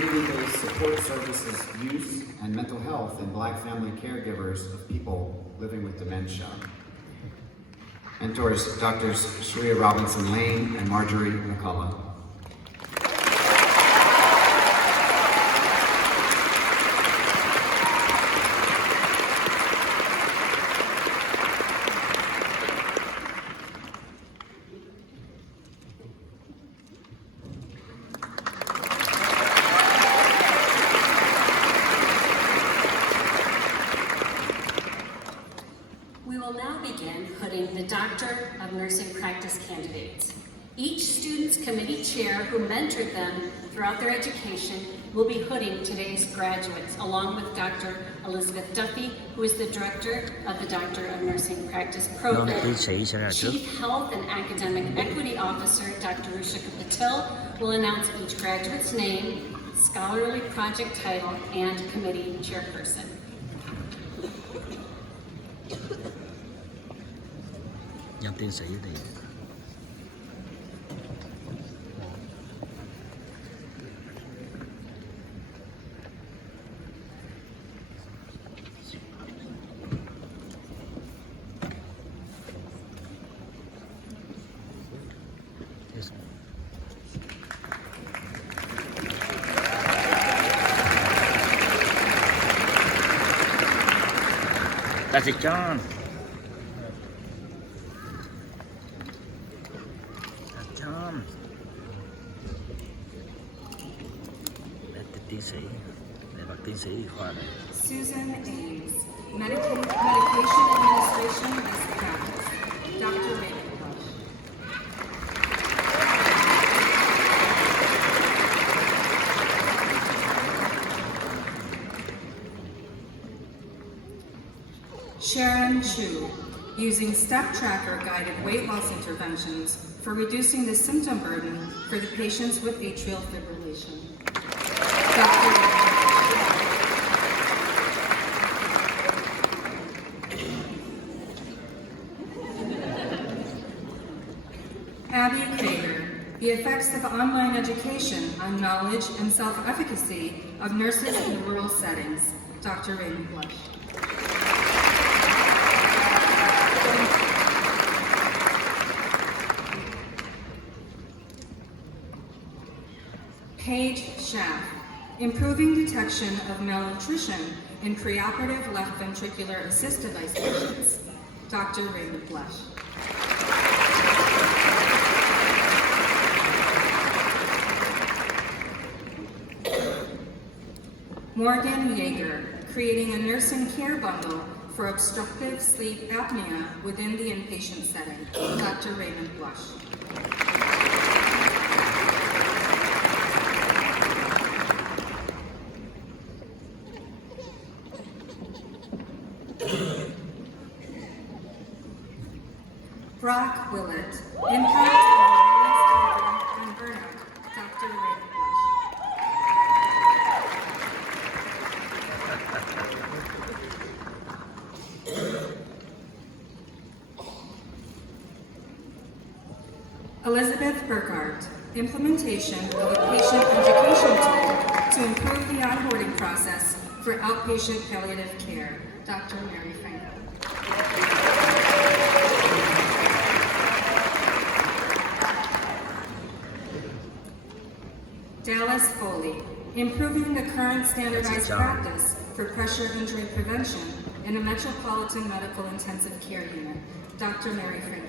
community-based support services use and mental health in Black family caregivers of people living with dementia. Mentors Drs. Sharia Robinson Lane and Marjorie McCullough. We will now begin hooding the Doctor of Nursing Practice candidates. Each student's committee chair who mentored them throughout their education will be hooding today's graduates, along with Dr. Elizabeth Duffy, who is the director of the Doctor of Nursing Practice program. Chief Health and Academic Equity Officer, Dr. Rushika Patil, will announce each graduate's name, scholarly project title, and committee chairperson. Nhận tiến sĩ thì That's it, John. John. Tiến sĩ, để bác tiến sĩ khoa này. Susan Ames, Medication Administration Best Practice, Dr. Raymond Bush. Sharon Chu, using step tracker guided weight loss interventions for reducing the symptom burden for the patients with atrial fibrillation. Abby Krager, the effects of online education on knowledge and self-efficacy of nurses in rural settings, Dr. Raymond Blush. Paige Schaff, improving detection of malnutrition in preoperative left ventricular assist device patients, Dr. Raymond Blush. Morgan Yeager, creating a nursing care bundle for obstructive sleep apnea within the inpatient setting, Dr. Raymond Blush. Brock Willett, impact on burnout, Dr. Raymond Blush. Elizabeth Burkhardt, implementation of a patient education tool to improve the onboarding process for outpatient palliative care, Dr. Mary Franklin. Dallas Foley, improving the current standardized practice for pressure injury prevention in a metropolitan medical intensive care unit, Dr. Mary Franklin.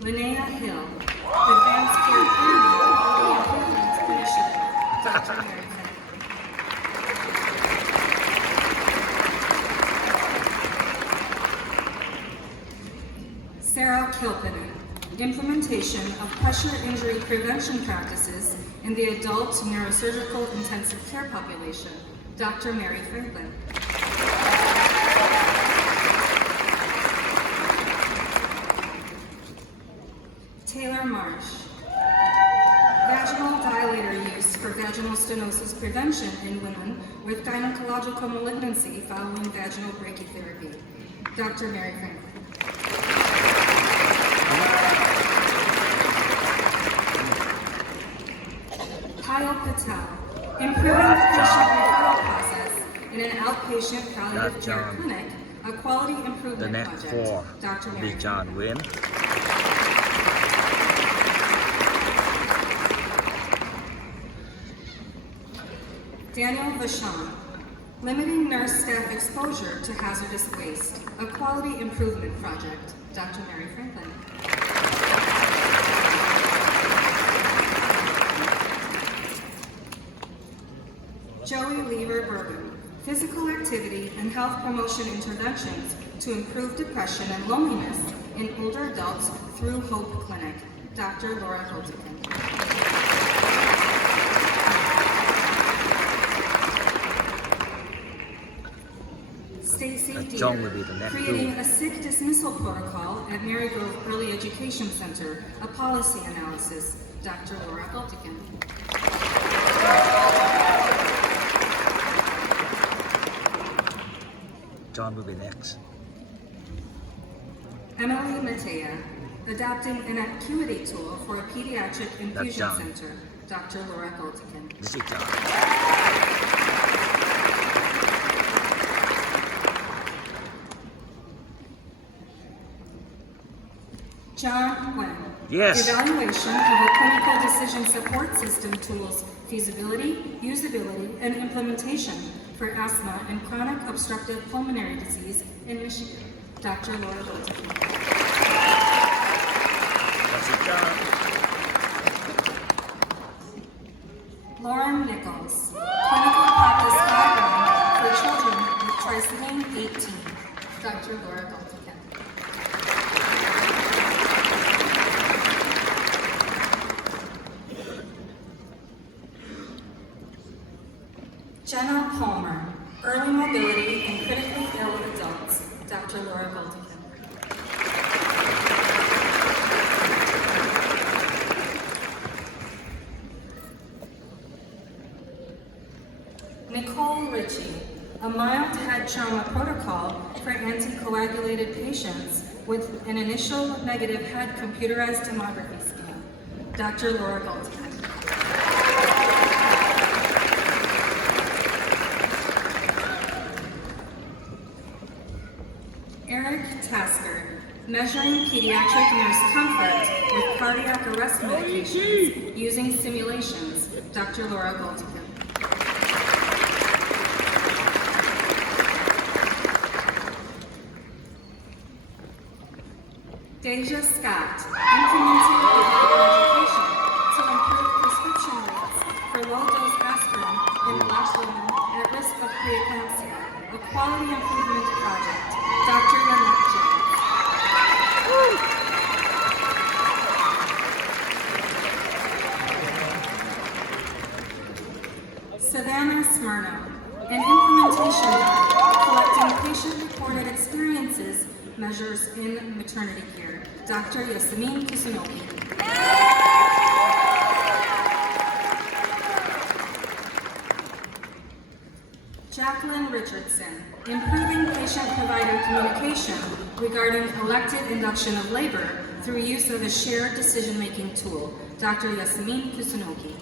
Linnea Hill, Advanced Care Planning Quality Improvement Initiative, Dr. Mary Franklin. Sarah Kilpinen, implementation of pressure injury prevention practices in the adult neurosurgical intensive care population, Dr. Mary Franklin. Taylor Marsh, vaginal dilator use for vaginal stenosis prevention in women with gynecological malignancy following vaginal brachytherapy, Dr. Mary Franklin. Patel, improving the patient referral process in an outpatient palliative care John. clinic, a quality The improvement next project. four Dr. will be Mary. John Nguyen. Daniel Vachon, limiting nurse staff exposure to hazardous waste, a quality improvement project. Dr. Mary Franklin. Joey Lever Bergen, physical activity and health promotion interventions to improve depression and loneliness in older adults through Hope Clinic. Dr. Laura Holtikin. Stacy John will Deere, be the next creating two. a sick dismissal protocol at Marygrove Early Education Center, a policy analysis. Dr. Laura Holtikin. John will be next. Emily Matea, adapting an acuity tool for a pediatric infusion John. center. Dr. Laura Goltikin. This is John. John Nguyen. Yes. Evaluation of a clinical decision support system tools, feasibility, usability, and implementation for asthma and chronic obstructive pulmonary disease in Michigan. Dr. Laura Goltikin. This is John. Lauren Nichols, clinical practice guideline for children with trisomy 18. Dr. Laura Goltikin. Jenna Palmer, early mobility in critically ill adults. Dr. Laura Goltikin. Nicole Ritchie, a mild head trauma protocol for anticoagulated patients with an initial negative head computerized tomography scan. Dr. Laura Goltikin. Eric Tasker, measuring pediatric nurse comfort with cardiac arrest medications using simulations. Dr. Laura Goltikin. Deja Scott, implementing behavioral education to improve prescription rates for low-dose aspirin in Black women at risk of preeclampsia, a quality improvement project. Dr. Lynette Jones. Savannah Smyrno, an implementation guide collecting patient-reported experiences measures in maternity care. Dr. Yasemin Kusunoki. Jacqueline Richardson, improving patient-provider communication regarding elective induction of labor through use of a shared decision-making tool. Dr. Yasemin Kusunoki.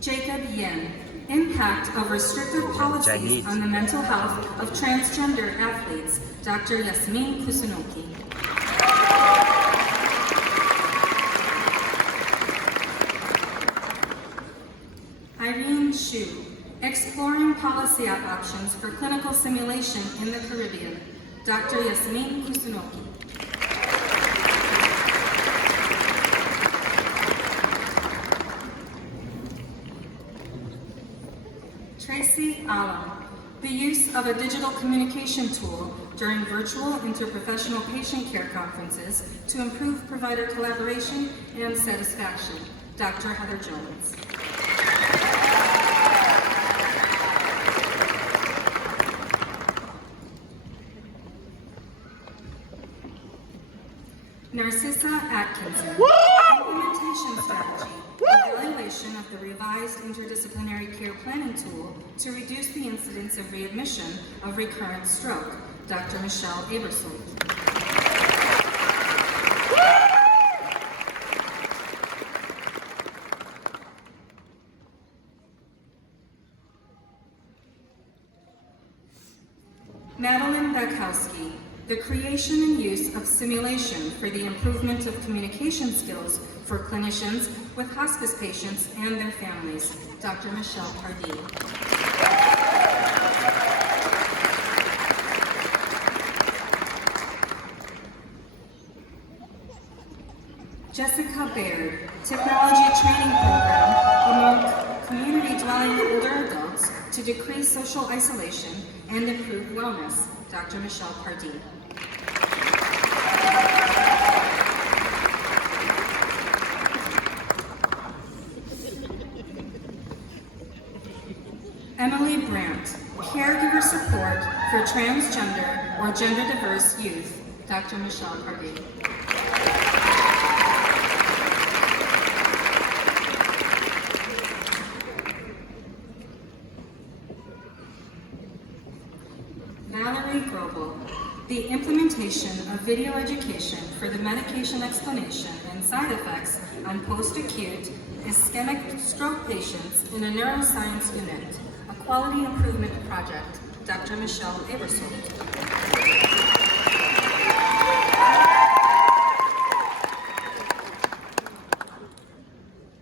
Jacob Nguyen, impact of restrictive policies on the mental health of transgender athletes. Dr. Yasemin Kusunoki. Irene Shu, exploring policy options for clinical simulation in the Caribbean. Dr. Yasemin Kusunoki. Tracy Allen, the use of a digital communication tool during virtual interprofessional patient care conferences to improve provider collaboration and satisfaction. Dr. Heather Jones. Narcissa Atkinson, implementation strategy, evaluation of the revised interdisciplinary care planning tool to reduce the incidence of readmission of recurrent stroke. Dr. Michelle Abersold. Madeline Bekowski, the creation and use of simulation for the improvement of communication skills for clinicians with hospice patients and their families, Dr. Michelle Pardee. Jessica Baird, Technology Training Program among community dwelling older adults to decrease social isolation and improve wellness, Dr. Michelle Pardee. Emily Brandt, Caregiver Support for Transgender or Gender Diverse Youth, Dr. Michelle Pardee. Valerie Grobel, the implementation of video education for the medication explanation and side effects on post-acute ischemic stroke patients in a neuroscience unit, a quality improvement project, Dr. Michelle Abersold.